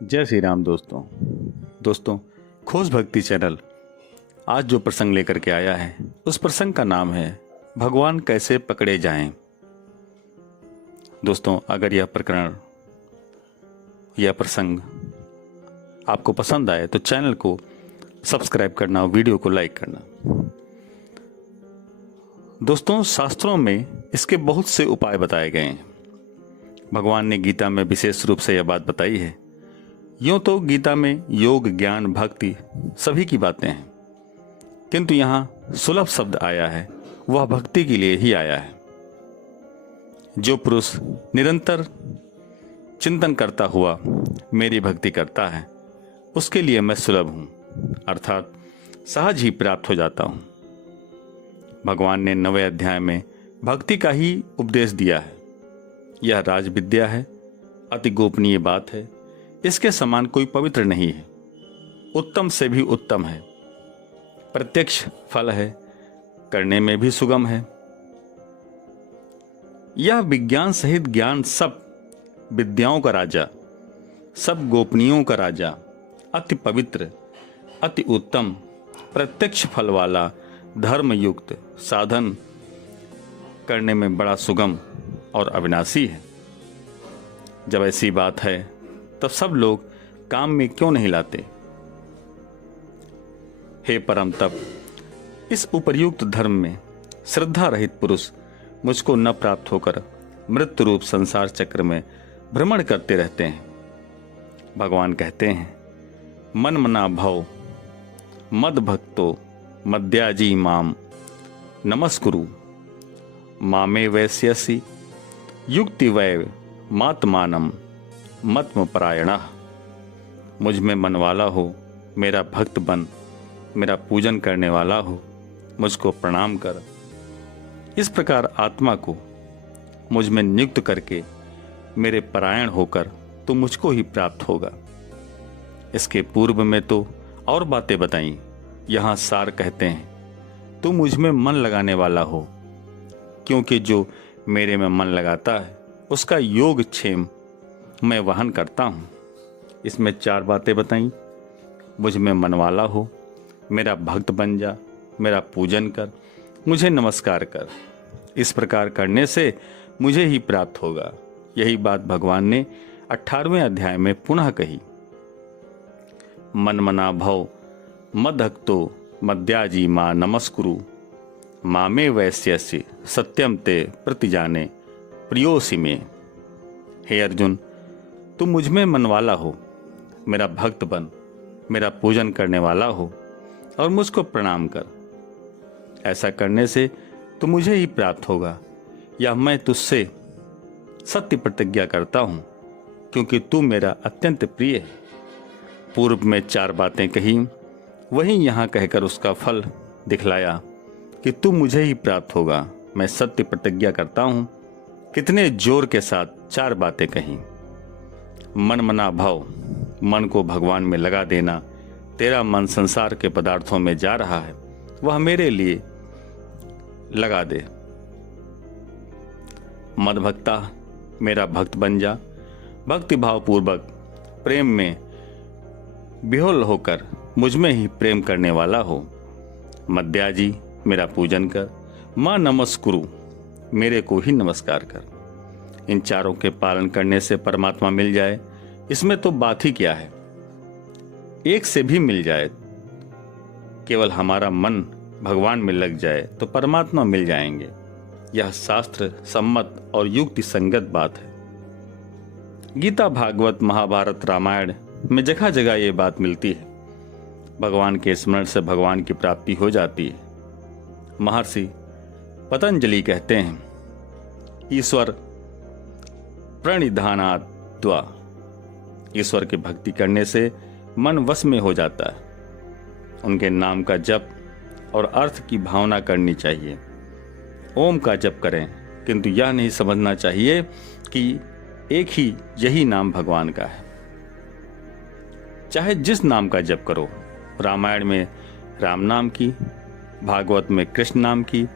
जय श्री राम दोस्तों खोज भक्ति चैनल आज जो प्रसंग लेकर के आया है उस प्रसंग का नाम है भगवान कैसे पकड़े जाएं। दोस्तों, अगर यह प्रकरण यह प्रसंग आपको पसंद आए तो चैनल को सब्सक्राइब करना और वीडियो को लाइक करना। दोस्तों, शास्त्रों में इसके बहुत से उपाय बताए गए हैं। भगवान ने गीता में विशेष रूप से यह बात बताई है। यूं तो गीता में योग, ज्ञान, भक्ति सभी की बातें हैं, किंतु यहाँ सुलभ शब्द आया है, वह भक्ति के लिए ही आया है। जो पुरुष निरंतर चिंतन करता हुआ मेरी भक्ति करता है उसके लिए मैं सुलभ हूं, अर्थात सहज ही प्राप्त हो जाता हूं। भगवान ने 9वें अध्याय में भक्ति का ही उपदेश दिया है। यह राज विद्या है, अति गोपनीय बात है। इसके समान कोई पवित्र नहीं है, उत्तम से भी उत्तम है, प्रत्यक्ष फल है, करने में भी सुगम है। यह विज्ञान सहित ज्ञान, सब विद्याओं का राजा, सब गोपनीयों का राजा, अति पवित्र, अति उत्तम, प्रत्यक्ष फल वाला, धर्म युक्त, साधन करने में बड़ा सुगम और अविनाशी है। जब ऐसी बात है तब सब लोग काम में क्यों नहीं लाते? हे परम तप, इस उपर्युक्त धर्म में श्रद्धा रहित पुरुष मुझको न प्राप्त होकर मृत्यु रूप संसार चक्र में भ्रमण करते रहते हैं। भगवान कहते हैं, मन मना भव मद भक्तो मद्याजी माम नमस्कुरु मामे वैश्यसि युक्ति वै मात्मानम मत्म परायणः। मुझ में मन वाला हो, मेरा भक्त बन, मेरा पूजन करने वाला हो, मुझको प्रणाम कर। इस प्रकार आत्मा को मुझ में नियुक्त करके मेरे परायण होकर तो मुझको ही प्राप्त होगा। इसके पूर्व में तो और बातें बताई। यहाँ सार कहते हैं, तू मुझ में मन लगाने वाला हो, क्योंकि जो मेरे में मन लगाता है उसका योग क्षेम मैं वहन करता हूँ। इसमें 4 बातें बताई। मुझ में मन वाला हो, मेरा भक्त बन जा, मेरा पूजन कर, मुझे नमस्कार कर। इस प्रकार करने से मुझे ही प्राप्त होगा। यही बात भगवान ने 18वें अध्याय में पुनः कही। मन मना भव मदभक्तो मद्याजी मां नमस्कुरु मामे वैश्यसि सत्यम ते प्रतिजाने प्रियोसि में। हे अर्जुन, तुम मुझ में मन वाला हो, मेरा भक्त बन, मेरा पूजन करने वाला हो और मुझको प्रणाम कर। ऐसा करने से तो मुझे ही प्राप्त होगा, या मैं तुझसे सत्य प्रतिज्ञा करता हूं, क्योंकि तू मेरा अत्यंत प्रिय है। पूर्व में 4 बातें कही, वहीं यहां कहकर उसका फल दिखलाया कि तू मुझे ही प्राप्त होगा, मैं सत्य प्रतिज्ञा करता हूं। कितने जोर के साथ 4 बातें कही। मन मना भाव, मन को भगवान में लगा देना। तेरा मन संसार के पदार्थों में जा रहा है, वह मेरे लिए लगा दे। मद भक्ता, मेरा भक्त बन जा। भक्ति भाव पूर्वक प्रेम में विह्वल होकर मुझ में ही प्रेम करने वाला हो। मद्याजी, मेरा पूजन कर। मां नमस्कुरु, मेरे को ही नमस्कार कर। इन 4 के पालन करने से परमात्मा मिल जाए, इसमें तो बात ही क्या है। एक से भी मिल जाए, केवल हमारा मन भगवान में लग जाए तो परमात्मा मिल जाएंगे। यह शास्त्र सम्मत और युक्ति संगत बात है। गीता, भागवत, महाभारत, रामायण में जगह जगह ये बात मिलती है। भगवान के स्मरण से भगवान की प्राप्ति हो जाती है। महर्षि पतंजलि कहते हैं, ईश्वर प्रणिधानाद्वा, ईश्वर की भक्ति करने से मन वश में हो जाता है। उनके नाम का जप और अर्थ की भावना करनी चाहिए। ओम का जप करें, किंतु यह नहीं समझना चाहिए कि एक ही यही नाम भगवान का है। चाहे जिस नाम का जप करो, रामायण में राम नाम की, भागवत में कृष्ण नाम की,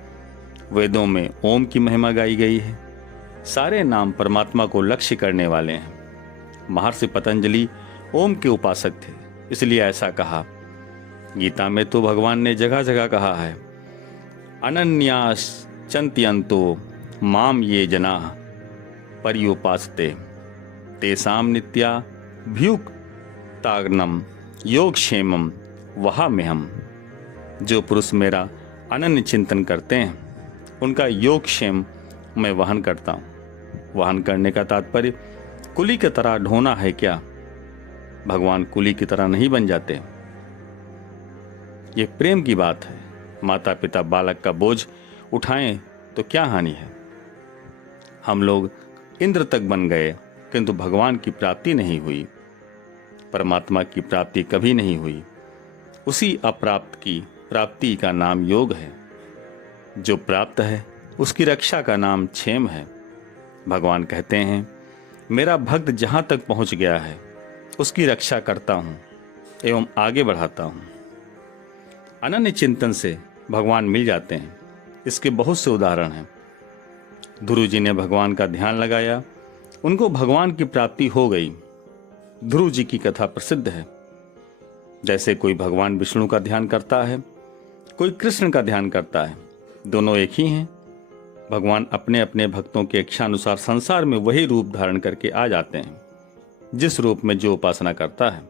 वेदों में ओम की महिमा गाई गई है। सारे नाम परमात्मा को लक्ष्य करने वाले हैं। महर्षि पतंजलि ओम के उपासक थे, इसलिए ऐसा कहा। गीता में तो भगवान ने जगह जगह कहा है, अनन्यास चंत्यंतो माम ये जना पर्युपासते तेसाम नित्याभ्युक्ताग्नम योगक्षेमम वहाम्यहम्। जो पुरुष मेरा अनन्य चिंतन करते हैं उनका योगक्षेम मैं वहन करता हूँ। वहन करने का तात्पर्य कुली की तरह ढोना है क्या? भगवान कुली की तरह नहीं बन जाते। ये प्रेम की बात है। माता पिता बालक का बोझ उठाएं तो क्या हानि है? हम लोग इंद्र तक बन गए किंतु भगवान की प्राप्ति नहीं हुई, परमात्मा की प्राप्ति कभी नहीं हुई। उसी अप्राप्त की प्राप्ति का नाम योग है। जो प्राप्त है उसकी रक्षा का नाम क्षेम है। भगवान कहते हैं, मेरा भक्त जहां तक पहुंच गया है उसकी रक्षा करता हूं एवं आगे बढ़ाता हूं। अनन्य चिंतन से भगवान मिल जाते हैं। इसके बहुत से उदाहरण हैं। ध्रुव जी ने भगवान का ध्यान लगाया, उनको भगवान की प्राप्ति हो गई। ध्रुव जी की कथा प्रसिद्ध है। जैसे कोई भगवान विष्णु का ध्यान करता है, कोई कृष्ण का ध्यान करता है, दोनों एक ही हैं। भगवान अपने अपने भक्तों के इच्छानुसार संसार में वही रूप धारण करके आ जाते हैं। जिस रूप में जो उपासना करता है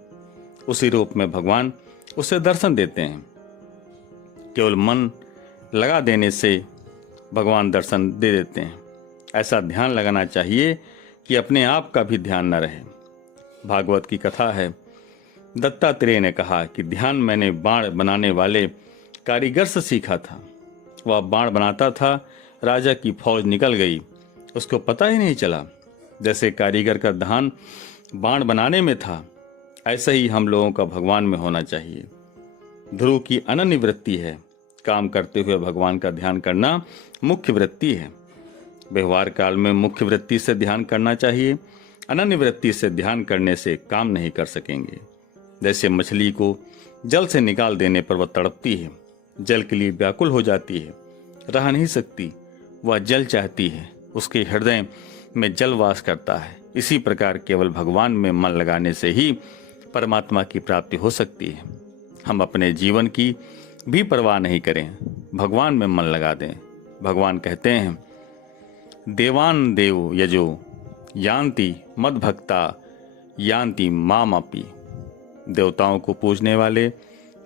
उसी रूप में भगवान उसे दर्शन देते हैं। केवल मन लगा देने से भगवान दर्शन दे देते हैं। ऐसा ध्यान लगाना चाहिए कि अपने आप का भी ध्यान न रहे। भागवत की कथा है, दत्तात्रेय ने कहा कि ध्यान मैंने बाण बनाने वाले कारीगर से सीखा था। वह बाण बनाता था, राजा की फौज निकल गई, उसको पता ही नहीं चला। जैसे कारीगर का ध्यान बाण बनाने में था, ऐसा ही हम लोगों का भगवान में होना चाहिए। ध्रुव की अनन्य वृत्ति है। काम करते हुए भगवान का ध्यान करना मुख्य वृत्ति है। व्यवहार काल में मुख्य वृत्ति से ध्यान करना चाहिए। अनन्य वृत्ति से ध्यान करने से काम नहीं कर सकेंगे। जैसे मछली को जल से निकाल देने पर वह तड़पती है, जल के लिए व्याकुल हो जाती है, रह नहीं सकती, वह जल चाहती है, उसके हृदय में जल वास करता है। इसी प्रकार केवल भगवान में मन लगाने से ही परमात्मा की प्राप्ति हो सकती है। हम अपने जीवन की भी परवाह नहीं करें, भगवान में मन लगा दें। भगवान कहते हैं, देवान देव यजो यान्ति मद भक्ता यान्ति मामपि। देवताओं को पूजने वाले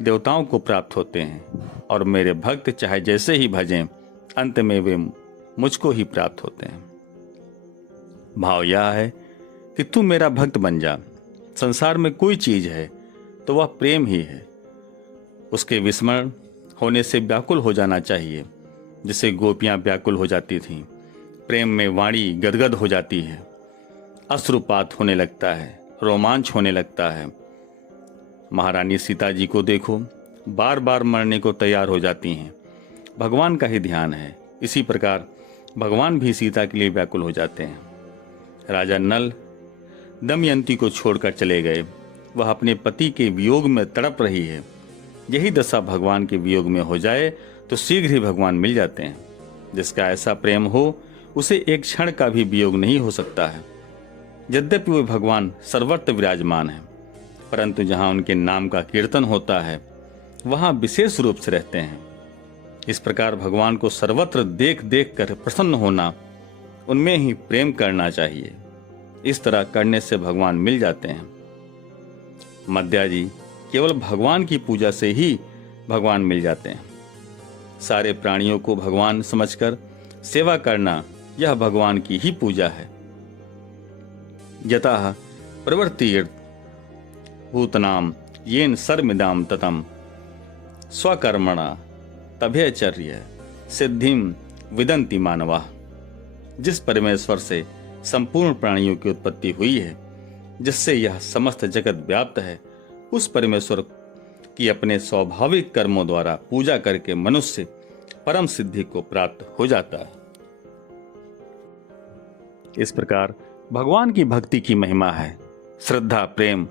देवताओं को प्राप्त होते हैं और मेरे भक्त चाहे जैसे ही भजें अंत में वे मुझको ही प्राप्त होते हैं। भाव यह है कि तू मेरा भक्त बन जा। संसार में कोई चीज है तो वह प्रेम ही है। उसके विस्मरण होने से व्याकुल हो जाना चाहिए। जिससे गोपियां व्याकुल हो जाती थीं, प्रेम में वाणी गदगद हो जाती है, अश्रुपात होने लगता है, रोमांच होने लगता है। महारानी सीता जी को देखो, बार बार मरने को तैयार हो जाती हैं। भगवान का ही ध्यान है। इसी प्रकार भगवान भी सीता के लिए व्याकुल हो जाते हैं। राजा नल दमयंती को छोड़कर चले गए। वह अपने पति के वियोग में तड़प रही है। यही दशा भगवान के वियोग में हो जाए तो शीघ्र ही भगवान मिल जाते हैं। जिसका ऐसा प्रेम हो उसे एक क्षण का भी वियोग नहीं हो सकता है। यद्यपि वे भगवान सर्वत्र विराजमान हैं, परंतु जहां उनके नाम का कीर्तन होता है वहां विशेष रूप से रहते हैं। इस प्रकार भगवान को सर्वत्र देख देख कर प्रसन्न होना, उनमें ही प्रेम करना चाहिए। इस तरह करने से भगवान मिल जाते हैं। मध्या जी केवल भगवान की पूजा से ही भगवान मिल जाते हैं। सारे प्राणियों को भगवान समझकर सेवा करना, यह भगवान की ही पूजा है। यतः प्रवृत्तिर्त भूतनाम येन सर्वमिदं ततं स्वकर्मणा तभ्यचर्य सिद्धिम विदन्ति मानवा। जिस परमेश्वर से संपूर्ण प्राणियों की उत्पत्ति हुई है, जिससे यह समस्त जगत व्याप्त है, उस परमेश्वर की अपने स्वाभाविक कर्मों द्वारा पूजा करके मनुष्य परम सिद्धि को प्राप्त हो जाता है। इस प्रकार भगवान की भक्ति की महिमा है। श्रद्धा प्रेम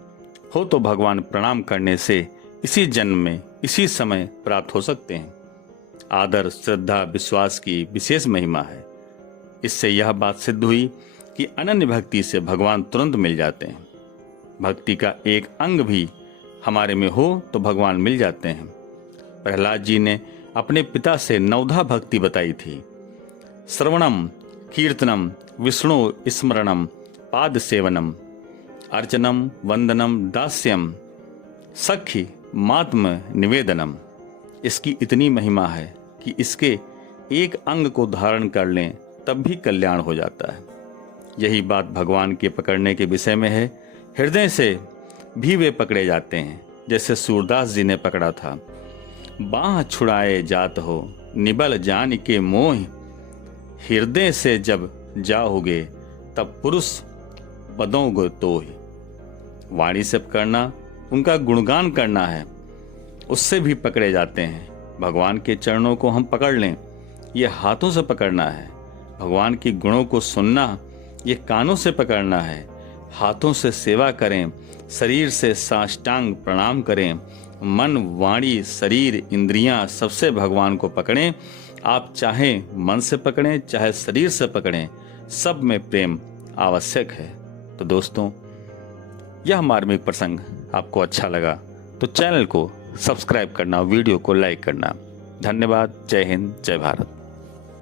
हो तो भगवान प्रणाम करने से इसी जन्म में इसी समय प्राप्त हो सकते हैं। आदर श्रद्धा विश्वास की विशेष महिमा है। इससे यह बात सिद्ध हुई कि अनन्य भक्ति से भगवान तुरंत मिल जाते हैं। भक्ति का एक अंग भी हमारे में हो तो भगवान मिल जाते हैं। प्रहलाद जी ने अपने पिता से नवधा भक्ति बताई थी। श्रवणम, कीर्तनम, विष्णु स्मरणम, पाद सेवनम, अर्चनम, वंदनम, दास्यम, सखी मात्म निवेदनम। इसकी इतनी महिमा है कि इसके एक अंग को धारण कर लें तब भी कल्याण हो जाता है। यही बात भगवान के पकड़ने के विषय में है। हृदय से भी वे पकड़े जाते हैं, जैसे सूरदास जी ने पकड़ा था। बाह छुड़ाए जात हो निबल जान के मोह, हृदय से जब जाओगे तब पुरुष पदों गो तोह। वाणी से पकड़ना, उनका गुणगान करना है, उससे भी पकड़े जाते हैं। भगवान के चरणों को हम पकड़ लें, ये हाथों से पकड़ना है। भगवान के गुणों को सुनना, ये कानों से पकड़ना है। हाथों से सेवा करें, शरीर से साष्टांग प्रणाम करें। मन, वाणी, शरीर, इंद्रियां सबसे भगवान को पकड़ें। आप चाहे मन से पकड़ें, चाहे शरीर से पकड़ें, सब में प्रेम आवश्यक है। तो दोस्तों, यह मार्मिक प्रसंग आपको अच्छा लगा तो चैनल को सब्सक्राइब करना, वीडियो को लाइक करना। धन्यवाद। जय हिंद, जय भारत।